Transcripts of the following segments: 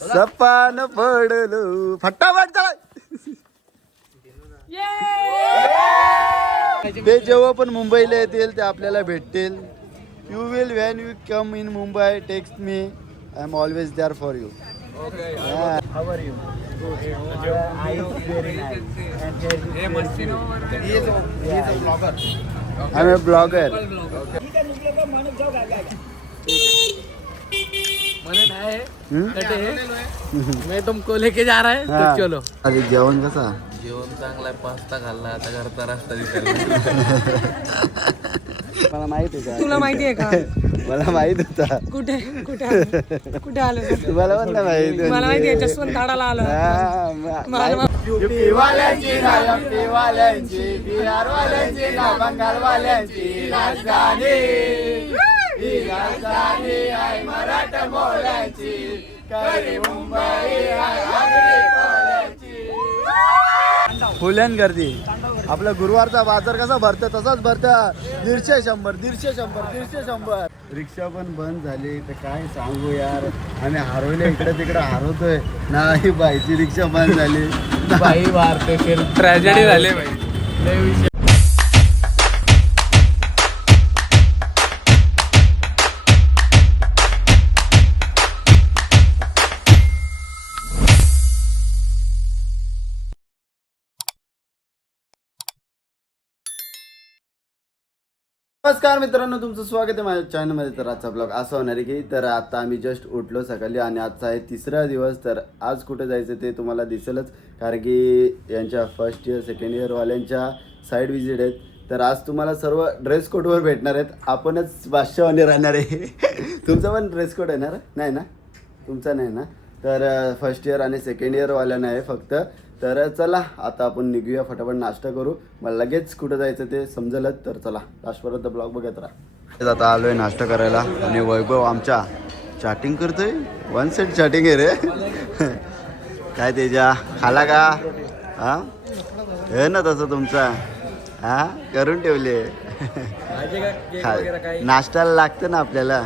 सपान पडलो फटाफट चला. ते जेव्हा पण मुंबईला येतील ते आपल्याला भेटतील. You will when you come in Mumbai text me. I am always there for you. How are you? I am a blogger. मैं तुमको लेके जा रहा है तो चलो. अरे जेवण कसा? जेवण चांगला आहे. पास्ता खाल्ला आता घरचा रस्ता दिसायला. मला माहित आहे का? तुला माहिती आहे का? मला माहित होता. कुठे कुठे कुठे आलो? तुम्हाला पण नाही माहित? मला माहिती आहे जसवंत ताडाला आलो. युपी वाल्यांची ना एमपी वाल्यांची, बिहार वाल्यांची ना बंगाल वाल्यांची राजधानी. ही राजधानी आहे मराठा बोलायची, खरी मुंबई आहे आगरी बोलायची. फुल्यान गर्दी. आपला गुरुवारचा बाजार कसा भरतं तसाच भरतं. 150-150. रिक्षा पण बंद झाली तर काय सांगू यार. आम्ही हरवले इकडे तिकडे हरवतोय. नाही बाईची रिक्षा बंद झाली. बाई वारते फिर ट्रॅजेडी झाली बाई. लय विषय. नमस्कार मित्रांनो, तुमचं स्वागत आहे माझ्या चॅनलमध्ये. तर आजचा ब्लॉग असा होणार आहे की तर आता आम्ही जस्ट उठलो सकाळी आणि आजचा आहे तिसरा दिवस. तर आज कुठे जायचं ते तुम्हाला दिसेलच, कारण की यांच्या फर्स्ट इयर सेकंड इयरवाल्यांच्या साईड विजिट आहेत. तर आज तुम्हाला सर्व ड्रेस कोडवर भेटणार आहेत. आपणच बादशाहवाने राहणार आहे. तुमचा पण ड्रेस कोड येणार नाही ना? तुमचा नाही ना? तर फर्स्ट इयर आणि सेकंड इयरवाल्यांना आहे फक्त. तर चला आता आपण निघूया, फटाफट नाश्ता करू. मला लगेच कुठं जायचं ते समजलंच. तर चला लास्टपर्यंत ब्लॉग बघत राहा. आता आलोय नाश्ता करायला आणि वैभव आमच्या चॅटिंग करतोय. 1 सेट चॅटिंग आहे रे. काय तेजा खाला का? हा हे ना तसं तुमचा हा करून ठेवले. नाश्त्याला लागतं ना आपल्याला.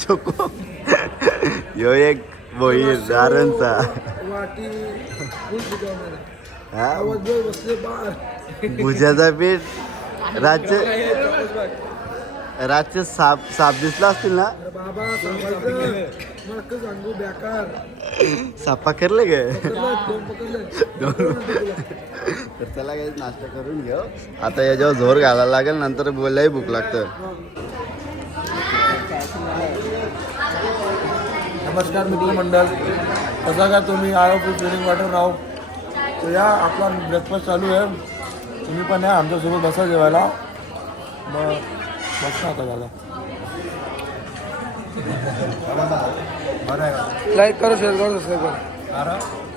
चोको यो एक बोईर दारणचा. भुजाचा पीठ रातचे साप दिसला असतील ना? सापा करले गे. तर चला काही नाश्ता करून घेऊ. आता याच्यावर जोर घालायला लागेल, नंतर बोलायला भूक लागतं. नमस्कार मित्रमंडळ, कसा का तुम्ही? आयो फूड ट्रेनिंग वाटर राहू. तर या आपला ब्रेकफास्ट चालू आहे. तुम्ही पण या आमच्यासोबत बसा जेवायला. मग बघता आता झाला. बरं आहे. लाईक करो, शेअर करो, सबस्क्राईब करो.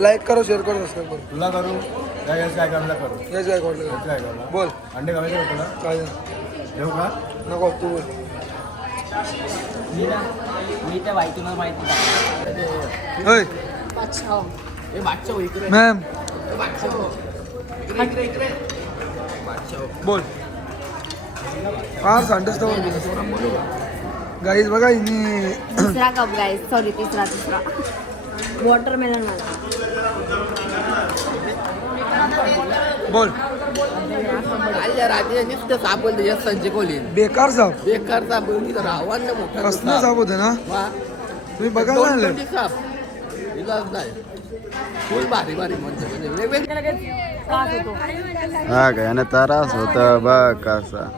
लाईक करो, शेअर करो, सबस्क्राईब करो. तुला करू काय काय करायला करू? हेच काय कोणलं काय करू? बोल. अंडे खायचे का तुला? काय देऊ का? नको तू बोल. मी त्या बाईतून माहिती होय मॅम बोल. फार सांडस गाईज बघा हिने दुसरा कप गाईस, सॉरी तिसरा वॉटरमेलन. बोल. साप बोलते संजय कोली बेकार साप. बेकार साप आव्हान मोठा कसलं साप होतं ना? तुम्ही बघायला आणलं. साप इलाज नाही. फुल भारी भारी म्हणजे वेगवेगळे. हा काय ना त्रास होता बघ कसा.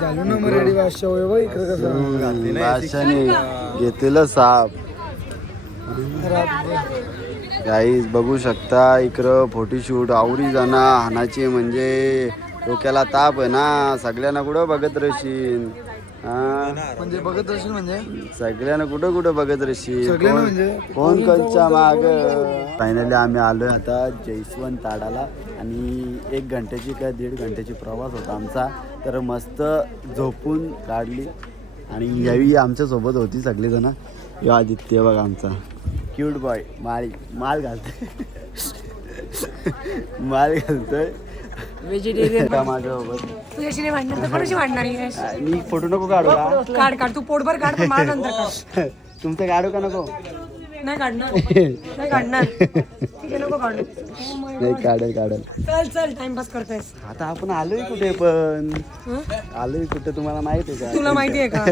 झालो ना मराठी भाषा होय इकडे कसं भाषाने घेतलेलं साप. गाईज बघू शकता इकडं फोटोशूट आवरी जाणं हानाची म्हणजे डोक्याला ताप आहे ना. सगळ्यांना कुठं बघत राहशील? म्हणजे बघत असेल म्हणजे सगळ्यांना कुठं कुठं बघत राहशील? सगळ्यांना म्हणजे कोण कोणच्या माग. फायनली आम्ही आलोय आता जयस्वंत ताडाला आणि 1 घंट्याची का 1.5 घंट्याची प्रवास होता आमचा. तर मस्त झोपून काढली आणि यावी आमच्यासोबत होती सगळीजण. यो आदित्य बघा आमचा क्यूट बॉय. माल घालतोय. माल घालतोय व्हेजिटेरियन माझ्यासोबत. तुझ्याशी नाही भांडणार तर कोणाशी भांडणार आहे? मी फोटो नको काढू का? काढ तू पोटभर काढ, पण मला नंतर काढ. तुमचं काढू का नको? नाही काढणार नाही काढणार ठीक आहे नको काढू Oh my नाही God. काढेल चल चल टाइमपास करतायस आता आपण आलोय कुठे पण हं? आलोय कुठे तुम्हाला माहित आहे का? तुला माहिती आहे का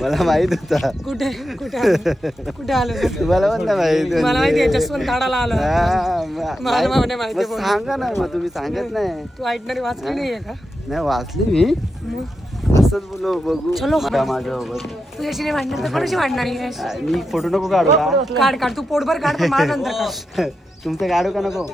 मला माहित होता कुठे कुठे आलो कुठे आलो तुम्हाला पण नाही माहित मला माहिती आहे जसवंत ताडाला आलो हा, मला माहिती मग आहे पण. सांगा ना मग तुम्ही सांगत नाही तू ऐकणारी वाचली नाहीये का नाही वाचली मी मग असंच बोलो बघू चलो. माझ्या तुझ्याशी नाही भांडणार तर कोणाशी भांडणार आहे? मी फोटो नको काढू का काढ काढ तू पोटभर काढ पण मला नंतर काढ तुमचं काढू का नको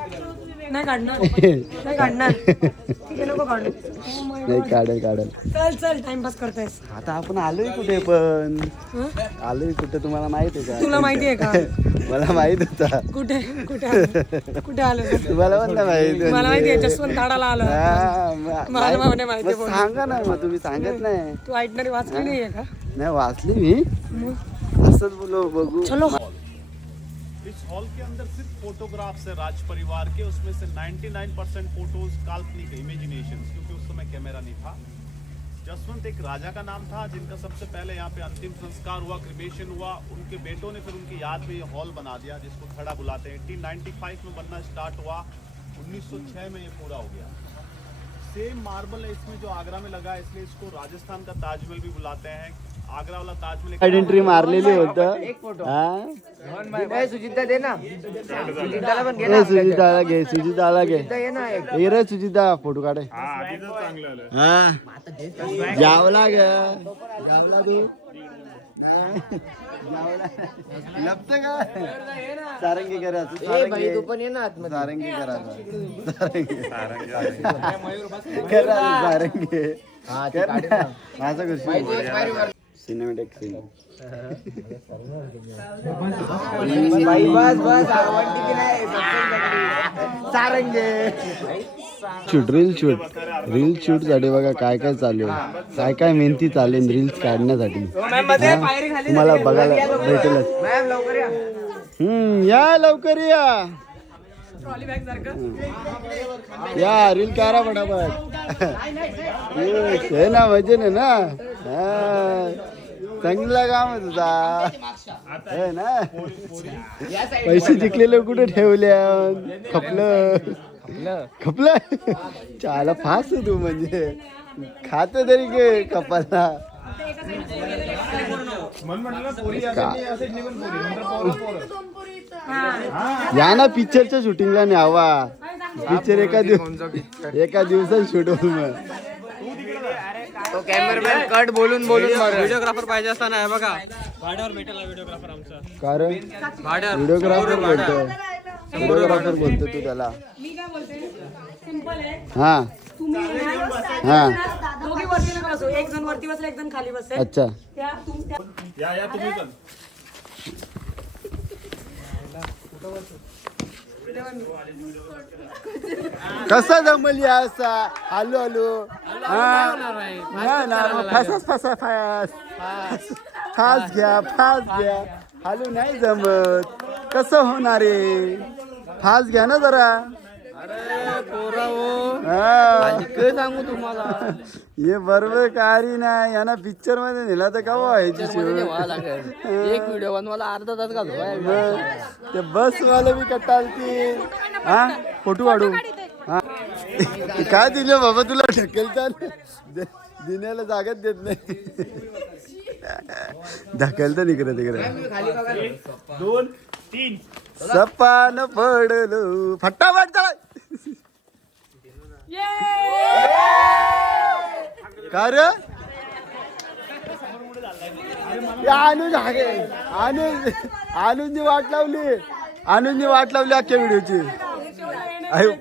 नाही काढणार नाही काढणार ठीक आहे नको काढू Oh my नाही God. काढेल चल चल टाइमपास करतायस आता आपण आलोय कुठे पण हं? आलोय कुठे तुम्हाला माहित आहे का? तुला माहिती आहे का मला माहित होता कुठे कुठे आलो कुठे आलो तुम्हाला पण नाही माहित मला माहिती आहे जसवंत ताडाला आलो हा, मला माहिती माहिती मग सांगा ना मग तुम्ही सांगत नाही तू ऐकणारी वाचली नाहीये का नाही वाचली मी मग असंच बोलो बघू चलो इस हॉल के अंदर सिर्फ फोटोग्राफ्स है राज परिवार के, उसमें से 99% फोटोज काल्पनिक इमेजिनेशन, क्योंकि उस समय कैमरा नहीं था। जसवंत एक राजा का नाम था जिनका सबसे पहले यहाँ पे अंतिम संस्कार हुआ, क्रिमेशन हुआ। उनके बेटों ने फिर उनकी याद में ये हॉल बना दिया जिसको खड़ा बुलाते हैं। 1895 में बनना स्टार्ट हुआ, 1906 में ये पूरा हो गया। सेम मार्बल है इसमें जो आगरा में लगा है, इसलिए इसको राजस्थान का ताजमहल भी बुलाते हैं। आगरा वाला ताजमहल एंट्री मारलेली होतं हा सुचिता दे ना सुचिताला पण घे ए, सुजिताला घे सुजिताला घे ये रे सुजिता फोटो काढे हा जावला ग जावला तू जावला लपत का सारंगी करा तू पण ये ना सारंगी करा करा सारंगी माझं गोष्टी सिनेमॅटिक सीन सारंगे शूट रील शूट साठी बघा काय काय चालू आहे काय मेहनती चालेल रील्स काढण्यासाठी तुम्हाला बघायला भेटेलच या लवकर या रील काढा फटाफट हे ना मजे ना चांगला काम आहे तुझा है ना पैसे जिंकलेले कुठे ठेवल्या खपलं चाला फास तू म्हणजे खात तरी गे कपाला या ना पिक्चरच्या शूटिंगला न्यावा पिक्चर एका दिवसात शूट होईल मग तो कॅमेरामॅन कट बोलून व्हिडिओग्राफर पाहिजे असताना आहे बघा भाड्यावर भेटेल व्हिडिओग्राफर आमचा कारण भाड्यावर व्हिडिओग्राफर बोलतो तू त्याला मी काय बोलते सिंपल आहे हा तुम्ही हा दोघी वरती नका बसू एक जण वरती बसले एक जण खाली बसेल अच्छा त्या त्या या तुम्ही पण कसा जमली असा हॅलो फास घ्या हॅलो नाही जमत कसं होणार आहे फास घ्या ना जरा सांगू तुम्हाला हे बरोबर कारी नाही यांना पिक्चर मध्ये नेला तर का व्हायची एक व्हिडिओ बनवायला अर्धा तास घालतो ते बस वाले बी कटालती हा फोटो काढू हा काय दिलं बाबा तुला ढकलता दिण्याला जागाच देत नाही ढकलतं इकडे तिकडे 2 3 सपान पडलो फटाफट चला का रे अनुजनी वाट लावली अख्ख्या व्हिडिओची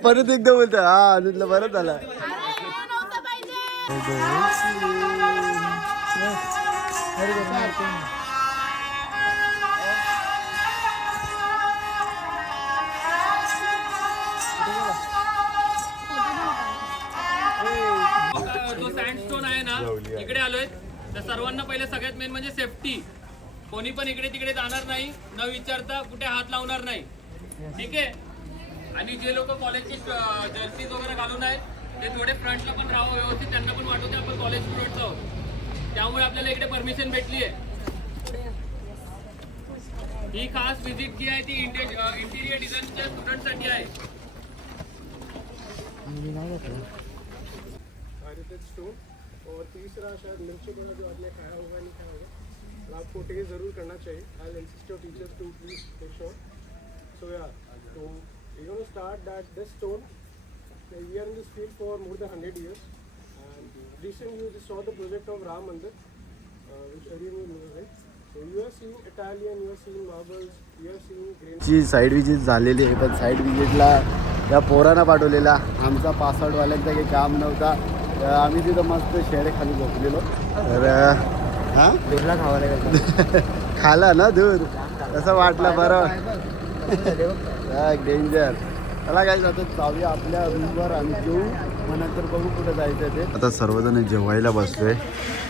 परत एकदा बोलतो हा अनुजला बरं झाला जो सँडस्टोन आहे ना इकडे आलोय तर सर्वांना पहिले सगळ्यात मेन म्हणजे सेफ्टी. कोणी पण इकडे तिकडे जाणार नाही, न विचारता कुठे हात लावणार नाही, ठीक आहे. आणि जे लोक कॉलेजची जर्सीज वगैरे घालून आहेत ते थोडे फ्रंटला पण राहावं व्यवस्थित, त्यांना पण वाटू दे आपण कॉलेज स्टुडंट्स आहोत, त्यामुळे आपल्याला इकडे परमिशन भेटली आहे, ही खास विजिट जी आहे ती इंटिरियर डिझाईनच्या स्टुडंटसाठी आहे. और तीसरा शायद मिल्कशेक वाला जो आपने खाया होगा नहीं खाया होगा, और आपको टेस्ट ज़रूर करना चाहिए. I will insist your teachers to please make sure. So या तो we gonna start that this stone. We are in this field for more than 100 years, and recently you just saw the project of Ram Mandir, which everyone knows, right? So you are seeing Italian, you are seeing marbles, you are seeing grain. ची side visit झालेली आहे, पण side विजिटला या पोरांना पाठवलेला. आमचा पासआउटवाल्यांचं काही काम नव्हता, तर आम्ही तिथं मस्त शेड खाली झोपलेलो. तर हां दूरला खावायला खाला ना दूर, असं वाटलं बरं. डेंजर. चला काय जातो, जाऊया आपल्या रूमवर आणि जेऊ, मग नंतर बघू कुठं जायचं ते. आता सर्वजण जेवायला बसलोय.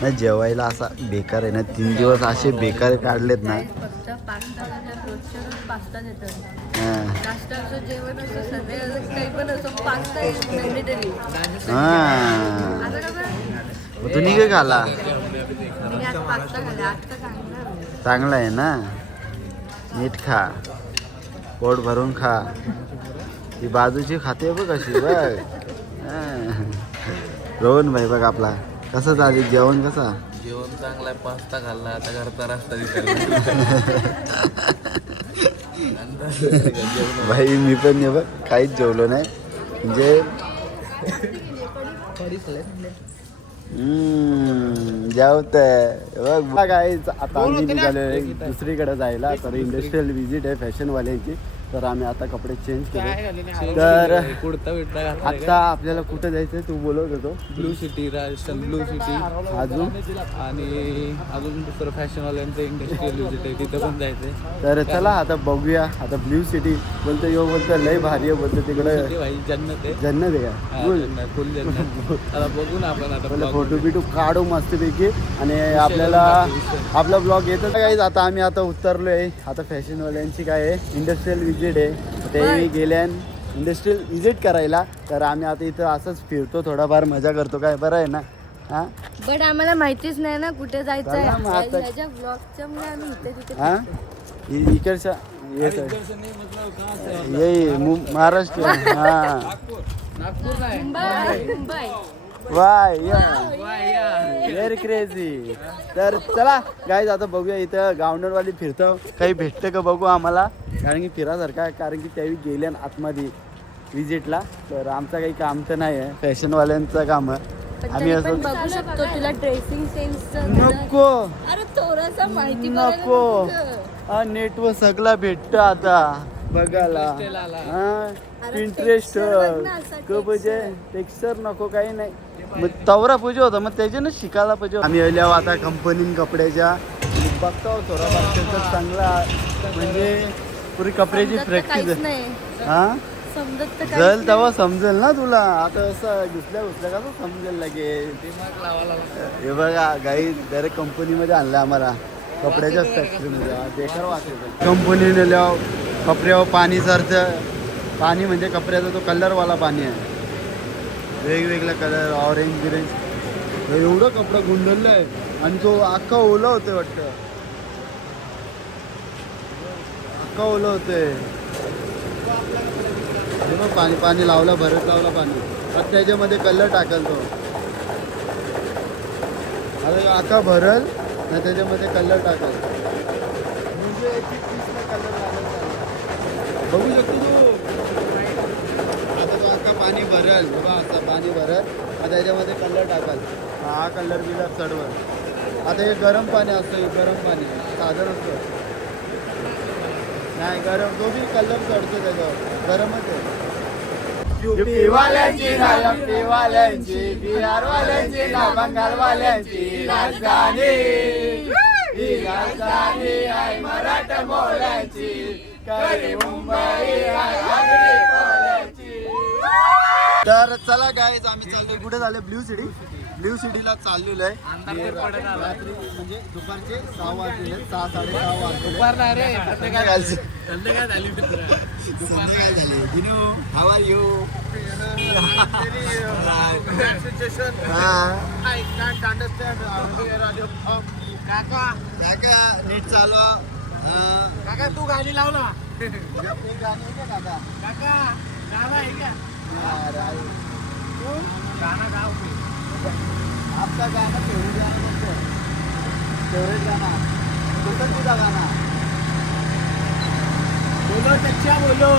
नाही जेवायला असा बेकार आहे ना, 3 दिवस असे बेकार काढलेत ना. फक्त पास्ता रोजच्या रोज पास्ता देतात. हां नाश्ता असो, जेवण असो, सगळे काही पण असो, पास्ता मॅन्डेटरी. हां आता कसं तुम्ही काय खाला? मी आज पास्ता खाल्ला, आज का चांगला. चांगला आहे ना, नीट खा, पोट भरून खा. ती बाजूची खाते बघ कशी बघ. रोहन भाई बघ आपला कसं चालेल जेवण, कसा जेवण चांगला आहे. पास्ता खाल्ला, आता घरचा रस्ता दिसायला. भाई मी पण नाही बघ काहीच जेवलो नाही, म्हणजे जेवतंय बघ काय. आता आम्ही निघालो दुसरीकडे जायला, तर इंडस्ट्रियल व्हिजिट आहे फॅशनवाल्यांची. तर आम्ही आता कपडे चेंज केले. तर आता आपल्याला कुठं जायचं तू बोलत होतो? Blue city, Rajasthan blue city. अजून अजून दुसरं फॅशनवाल्यांचं इंडस्ट्रियल विजिट आहे, तिथं पण जायचंय. तर चला आता बघूया. आता ब्ल्यू सिटी बोलतो, यो बोलतो लय भारी आहे बोलतो, तिकडे भाई जन्नत आहे. जन्नत आहे का? बोल फुल जन्नत. आता बघू ना आपण आता बोला फोटो बिटू काढू मस्तपैकी, आणि आपल्याला आपला ब्लॉग येतो काही. आता आम्ही आता उतरलोय. आता फॅशनवाल्यांची काय आहे इंडस्ट्रियल विजिट आहे, ते गेल्यान इंडस्ट्रियल विजिट करायला. तर आम्ही आता इथं असंच फिरतो, थोडाफार मजा करतो. काय बरं आहे ना? हां बट आम्हाला माहितीच नाही ना कुठे जायचं आहे. चला मग आता- ह्याच्या ब्लॉगच्या मुळे आम्ही इथे तिथे हां इकडच्या येत ये महाराष्ट्र. हां मुंबई. Y very crazy. तर चला गाईज आता बघूया इथं गावंडरवाली फिरतो, काही भेटतं का बघू आम्हाला, कारण की फिरासारखं आहे. कारण की त्यावेळी गेल्या आतमध्ये विजिटला, तर आमचं काही काम तर नाही आहे, फॅशनवाल्यांचं काम आहे. आम्ही पण असं बघू शकतो तुला ड्रेसिंग सेन्स. नको अरे थोडासा माहिती नको, नेटवर सगळा भेटतं आता बघायला. इंटरेस्ट म्हणजे टेक्स्चर नको, काही नाही. मग तवरा पूजा होता, मग त्याच्यानं शिकायला पाहिजे. आम्ही आल्यावर आता कंपनी कपड्याच्या बघतो थोडाफार त्यांचा चांगला, म्हणजे पुरी कपड्याची प्रॅक्टिस. हां समजत तर जल तेव्हा समजेल ना तुला. आता असं घुसल्या कसं समजेल लगेच. हे बघा गाई डायरेक्ट कंपनीमध्ये आणलं आम्हाला, कपड्याच्याच फॅक्टरीमध्ये. बेकार वाटायचं. कंपनी नेल्यावर कपड्यावर पाणी सरतं. पाणी म्हणजे कपड्याचा तो कलरवाला पाणी आहे, वेगवेगळा कलर, ऑरेंज बिरेंज. एवढं कपडा गुंडललं आहे, आणि तो अख्खा ओला होतोय वाटतं, अख्खा ओला होतोय. मग पाणी लावला, भरत लावला पाणी, आता त्याच्यामध्ये कलर टाकल तो. आता आता भरल ना, त्याच्यामध्ये कलर टाकल, म्हणजे एक पीसला कलर लागल. बघू शकतो तू. आता तो आता पाणी भरल बघा, आता पाणी भरल, आता त्याच्यामध्ये कलर टाकाल. हा कलर बिलर चढवल. आता हे गरम पाणी असतं, हे गरम पाणी साधन असतं, नाही गरम, तो बी कलर चढतो त्याच्यावर, गरमच आहे. यूपीवाल्यांची ना एमपीवाल्यांची, बिहारवाल्यांची ना बंगालवाल्यांची राजधानी, ही राजधानी आहे मराठा मोळ्यांची, खरी मुंबई आहे आगरी कोल्यांची. तर चला गाईज आम्ही चाललोय, कुठे झाले? Blue city. ब्ल्यू सिटीला चाललेलो आहे. रात्री म्हणजे दुपारचे 6 वाजले, 6-6:30 वाजले. संध्याकाळ झाली. Dinu, how are you? काका नीट चालवा. काका तू गाणी लाव ना गाणं आहे का दादा? काका गाणं आहे क्या गाणं गाव आपका गाना फेवरेट गाना कौन सा है? फेवरेट गाना कोणता तुझा गाना? बोलो चच्चा बोलो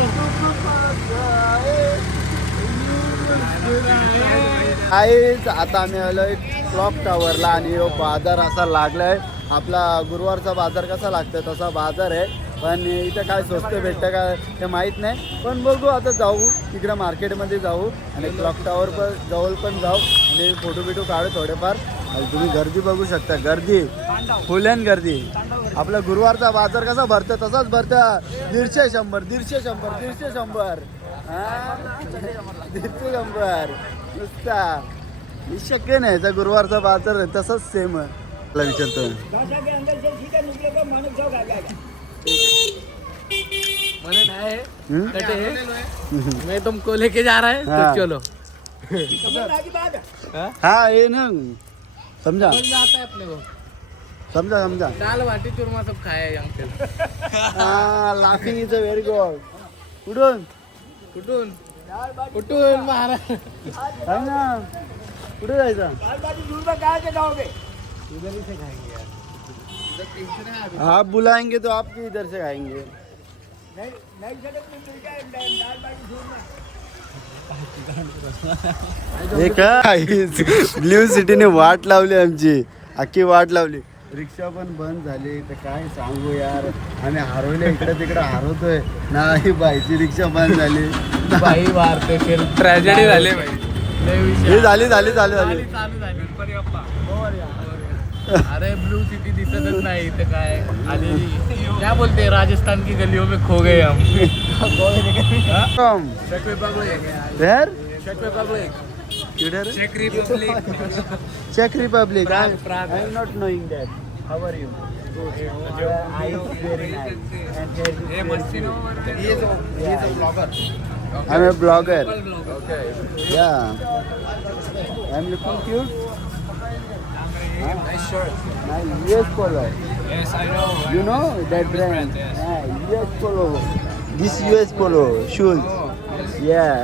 काहीच आता आम्ही आलोय क्लॉक टावरला आणि हो बाजार असा लागलाय. आपला गुरुवारचा बाजार कसा लागतो तसा बाजार आहे. पण इथं काय स्वस्त भेटतं का ते माहीत नाही. पण बघू आता जाऊ तिकडं मार्केटमध्ये जाऊ आणि क्लॉक टावर पण जवळ पण जाऊ आणि फोटो बिटो काढू थोडेफार. आणि तुम्ही गर्दी बघू शकता. गर्दी फुल्यान गर्दी. आपला गुरुवारचा बाजार कसा भरतं तसाच भरतं. 150 100 150 100 150 100 150 100 नुसता. हे शक्य नाही याचा गुरुवारचा बाजार आहे तसाच सेम आहे. मला विचारतो मैंने है मैं तुमको लेके जा रहा है हाँ। तो चलो हा ये ना समजा आता है अपने को समजा समजा. दाल बाटी चूरमा सब खाया है यहाँ पे laughing is a very good. कुठून कुठून कुठून महाराज सांग ना कुठे जायचं? आप बुलाएंगे तो आप भी इधर से खाएंगे. हे काय ब्ल्यू सिटीने वाट लावली आमची. अख्खी वाट लावली. रिक्षा पण बंद झाली तर काय सांगू यार. आम्ही हरवले इकडे तिकडे हरवतोय. नाही बाईची रिक्षा बंद झाली. बाई मारते फिर ट्रॅजेडी झाली भाई हे झाली झाली झाली झाली. चालू झाली गणपती बाप्पा अरे ब्लू सिटी दिसतच नाही इथे काय. आणि क्या बोलते राजस्थान की गलियों में खो गए हम. Check Republic Where? Check Republic Kiddher? Check Republic Czech Republic. Prague. I'm not knowing that. How are you? I am very nice. And हे मस्ती no I'm a blogger. Okay Yeah. I'm looking cute. Nice shirt My US Polo. Yes I know You know that brand? Yeah, US Polo. This US Polo shoes. Yeah.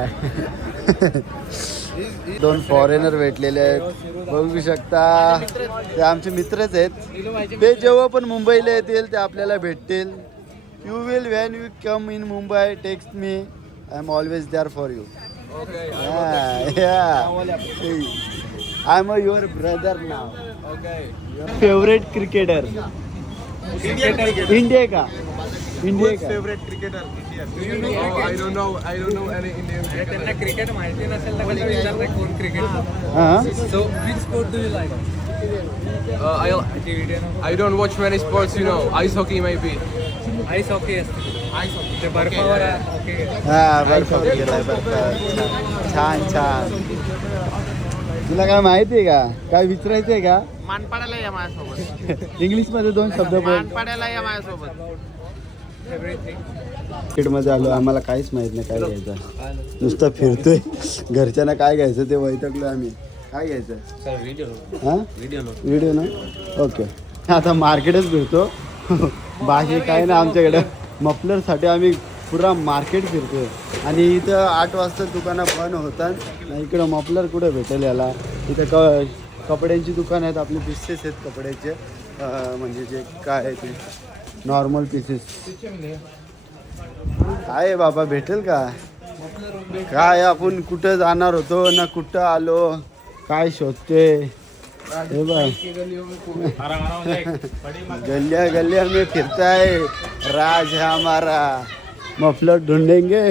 दोन foreigner भेटलेले आहेत बघू शकता. ते आमचे मित्रच आहेत. ते जेव्हा पण मुंबईला येतील ते आपल्याला भेटतील. You will when you come in Mumbai text me. I am always there for you. I am your brother नाव. फेवरेट क्रिकेटर इंडिया का? इंडिया का? त्यांना क्रिकेट माहिती नसेल तर कसं विचारताय कोण क्रिकेट हां so which sport do you like I don't watch many sports, you know. Ice hockey maybe. Ice hockey असते ते बर्फावर हॉकी हा बर्फ गेलाय बर्फ. छान छान. तुला काय माहिती आहे का? काय विचारायचंय का? मानपाड्याला या माझ्यासोबत इंग्लिश मध्ये दोन शब्द बोल. मानपाड्याला या माझ्यासोबत मार्केटमध्ये आलो. आम्हाला काहीच माहित नाही काय घ्यायचं. नुसतं फिरतोय. घरच्यांना काय घ्यायचं ते वैतागलो आम्ही. काय घ्यायचं? हां व्हिडिओ ना. ओके आता मार्केटच फिरतो. बाकी काय ना आमच्याकडं. मफलरसाठी आम्ही पुरा मार्केट फिरतोय. आणि इथं 8 वाजता दुकानं बंद होतात. इकडं मफलर कुठं भेटेल याला. इथं कपड्यांची दुकान आहेत. आपले पीसेस आहेत कपड्याचे. म्हणजे जे काय आहे ते नॉर्मल पीसेस. काय आहे बाबा भेटेल का? काय आपण कुठं जाणार होतो ना कुठं आलो. काय शोधते हे बघ. गलिया गलिया में फिरता है राज है हमारा. मफलर ढूंढेंगे.